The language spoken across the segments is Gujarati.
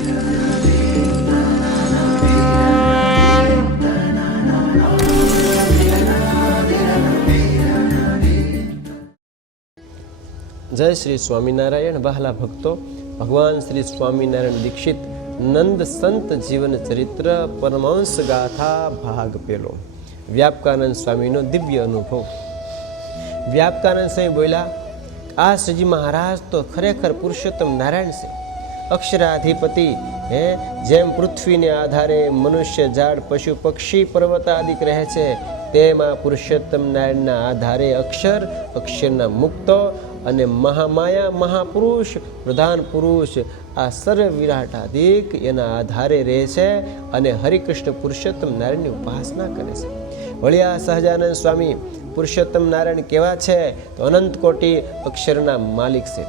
જય શ્રી સ્વામિનારાયણ. વહાલા ભક્તો, ભગવાન શ્રી સ્વામિનારાયણ દીક્ષિત નંદ સંત જીવન ચરિત્ર પરમહંસ ગાથા ભાગ પેલો. વ્યાપકાનંદ સ્વામીનો દિવ્ય અનુભવ. વ્યાપકાનંદ સ્વામી બોલ્યા, આ શ્રીજી મહારાજ તો ખરેખર પુરુષોત્તમ નારાયણ છે, અક્ષરાધિપતિ. જેમ પૃથ્વીને આધારે મનુષ્ય, ઝાડ, પશુ, પક્ષી, પર્વત આદિક રહે છે, તેમાં પુરુષોત્તમ નારાયણના આધારે અક્ષર, અક્ષરના મુક્તો અને મહામાયા, મહાપુરુષ, પ્રધાન પુરુષ, આ સર્વ વિરાટાધિક એના આધારે રહે છે અને હરિકૃષ્ણ પુરુષોત્તમ નારાયણની ઉપાસના કરે છે. વળ્યા સહજાનંદ સ્વામી પુરુષોત્તમ નારાયણ કેવા છે? તો અનંત કોટી અક્ષરના માલિક છે.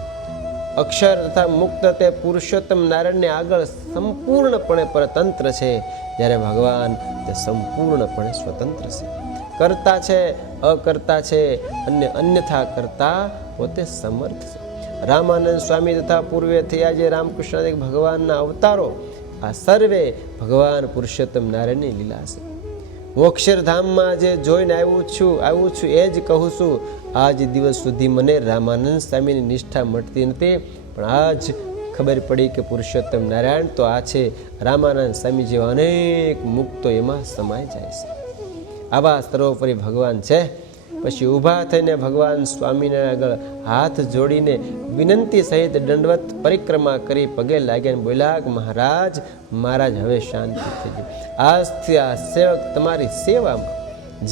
અક્ષર તથા મુક્ત તે પુરુષોત્તમ નારાયણને આગળ સંપૂર્ણપણે પરતંત્ર છે, જ્યારે ભગવાન તે સંપૂર્ણપણે સ્વતંત્ર છે. કરતા છે, અકર્તા છે અને અન્યથા કરતા પોતે સમર્થ છે. રામાનંદ સ્વામી તથા પૂર્વે થયા જે રામકૃષ્ણ ભગવાનના અવતારો, આ સર્વે ભગવાન પુરુષોત્તમ નારાયણની લીલા છે. હું અક્ષરધામમાં જે જોઈને આવ્યું છું એ જ કહું છું. આજ દિવસ સુધી મને રામાનંદ સ્વામીની નિષ્ઠા મળતી નથી, પણ આજ ખબર પડી કે પુરુષોત્તમ નારાયણ તો આ છે. રામાનંદ સ્વામી જેવા અનેક મુક્તો એમાં સમાઈ જાય છે. આવા સર્વોપરી ભગવાન છે. પછી ઊભા થઈને ભગવાન સ્વામિનારાયણ આગળ હાથ જોડીને વિનંતી સહિત દંડવત પરિક્રમા કરી પગે લાગ્યા બોલ્યા, મહારાજ હવે શાંતિ થઈ ગઈ. આજથી આ સેવક તમારી સેવામાં,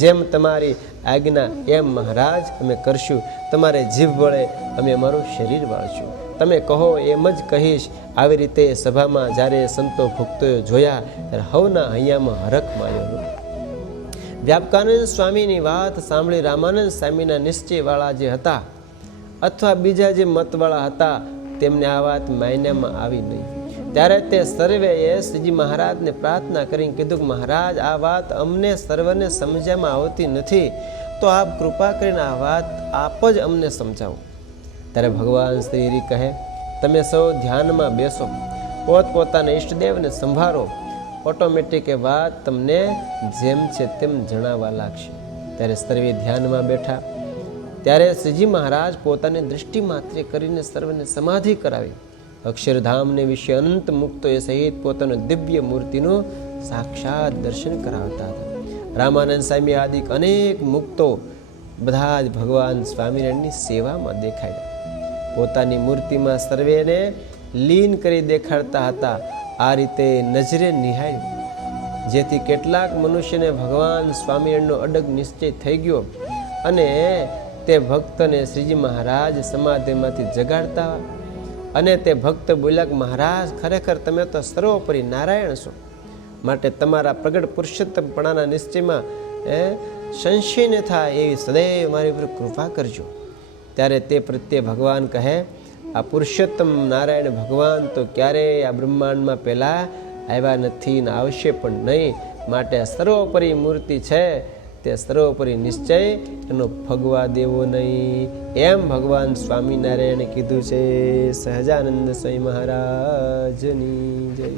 જેમ તમારી આજ્ઞા એમ મહારાજ અમે કરશું. તમારે જીભ વળે અમે અમારું શરીર વાળશું. તમે કહો એમ જ કહીશ. આવી રીતે સભામાં જ્યારે સંતો ભક્તોએ જોયા ત્યારે હવના હૈયામાં હરખ માયો. વ્યાપકાનંદ સ્વામીની વાત સાંભળી રામાનંદ સ્વામીના નિશ્ચયવાળા જે હતા અથવા બીજા જે મતવાળા હતા તેમને આ વાત માન્યામાં આવી નહીં. ત્યારે તે સર્વેએ શ્રીજી મહારાજને પ્રાર્થના કરીને કીધું કે મહારાજ, આ વાત અમને સર્વને સમજવામાં આવતી નથી, તો આપ કૃપા કરીને આ વાત આપ જ અમને સમજાવો. ત્યારે ભગવાન શ્રી કહે, તમે સૌ ધ્યાનમાં બેસો, પોતપોતાના ઈષ્ટદેવને સંભાળો. ઓટોમેટિક એ વાત તમને જેમ છે તેમ જણાવવા લાગશે. ત્યારે સર્વે ધ્યાનમાં બેઠા. ત્યારે શ્રીજી મહારાજ પોતાની દૃષ્ટિ માત્રે કરીને સર્વને સમાધિ કરાવી અક્ષરધામને વિશે અનંત મુક્તોએ સહિત પોતાનું દિવ્ય મૂર્તિનું સાક્ષાત દર્શન કરાવતા હતા. રામાનંદ સ્વામી આદિ અનેક મુક્તો બધા જ ભગવાન સ્વામિનારાયણની સેવામાં દેખાયા. પોતાની મૂર્તિમાં સર્વેને લીન કરી દેખાડતા હતા. આ રીતે નજરે નિહાળ્યું, જેથી કેટલાક મનુષ્યને ભગવાન સ્વામિનારાયણનો અડગ નિશ્ચય થઈ ગયો અને તે ભક્તને શ્રીજી મહારાજ સમાધિમાંથી જગાડતા. અને તે ભક્ત બોલ્યા કે મહારાજ, ખરેખર તમે તો સર્વોપરી નારાયણ છો, માટે તમારા પ્રગટ પુરુષોત્તમપણાના નિશ્ચયમાં સંશય ન થાય એવી સદૈવ મારી ઉપર કૃપા કરજો. ત્યારે તે પ્રત્યે ભગવાન કહે, આ પુરુષોત્તમ નારાયણ ભગવાન તો ક્યારેય આ બ્રહ્માંડમાં પહેલાં આવ્યા નથી ને આવશે પણ નહીં, માટે સર્વોપરી મૂર્તિ છે, તે સર્વોપરી નિશ્ચય એનો ફગવા દેવો નહીં, એમ ભગવાન સ્વામિનારાયણે કીધું છે. સહજાનંદ સ્વામી મહારાજની જય.